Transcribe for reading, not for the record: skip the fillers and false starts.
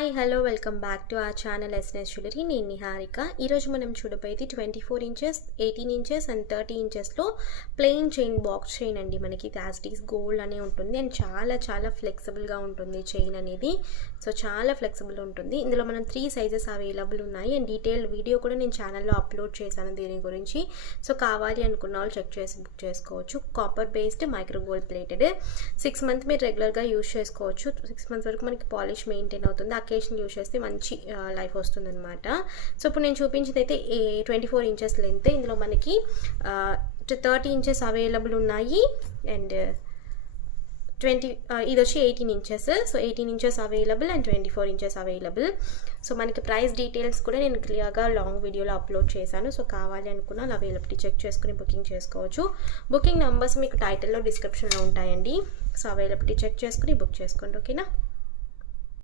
Hi hello welcome back to our channel SS jewellery. నేను నిహారిక. ఈరోజు మనం చూడబోయేది 24 ఇంచెస్, 18 ఇంచెస్ అండ్ 30 ఇంచెస్లో ప్లెయిన్ చైన్, బాక్స్ చైన్ అండి. మనకి యాస్టీస్ గోల్డ్ అనే ఉంటుంది అండ్ చాలా ఫ్లెక్సిబుల్గా ఉంటుంది చైన్ అనేది. సో చాలా ఫ్లెక్సిబుల్ ఉంటుంది. ఇందులో మనం 3 సైజెస్ అవైలబుల్ ఉన్నాయి అండ్ డీటెయిల్డ్ వీడియో కూడా నేను ఛానల్లో అప్లోడ్ చేశాను దీని గురించి. సో కావాలి అనుకున్న వాళ్ళు చెక్ చేసి బుక్ చేసుకోవచ్చు. Copper based micro gold plated. 6 months మీరు రెగ్యులర్గా యూజ్ చేసుకోవచ్చు. 6 మంత్స్ వరకు మనకి పాలిష్ మెయింటైన్ అవుతుంది. అకేషన్ యూజ్ చేస్తే మంచి లైఫ్ వస్తుందన్నమాట. సో ఇప్పుడు నేను చూపించేది అయితే 24 ఇంచెస్ లెంత్. ఇందులో మనకి 30 ఇంచెస్ అవైలబుల్ ఉన్నాయి అండ్ ఇది వచ్చి 18 inches. So 18 inches available and 24 inches available. So మనకి ప్రైస్ డీటెయిల్స్ కూడా నేను క్లియర్గా లాంగ్ వీడియోలో అప్లోడ్ చేశాను. సో కావాలి అనుకున్న అవైలబిలిటీ చెక్ చేసుకుని బుకింగ్ చేసుకోవచ్చు. బుకింగ్ నెంబర్స్ మీకు టైటిల్లో డిస్క్రిప్షన్లో ఉంటాయండి. సో అవైలబిలిటీ చెక్ చేసుకుని బుక్ చేసుకోండి. ఓకేనా?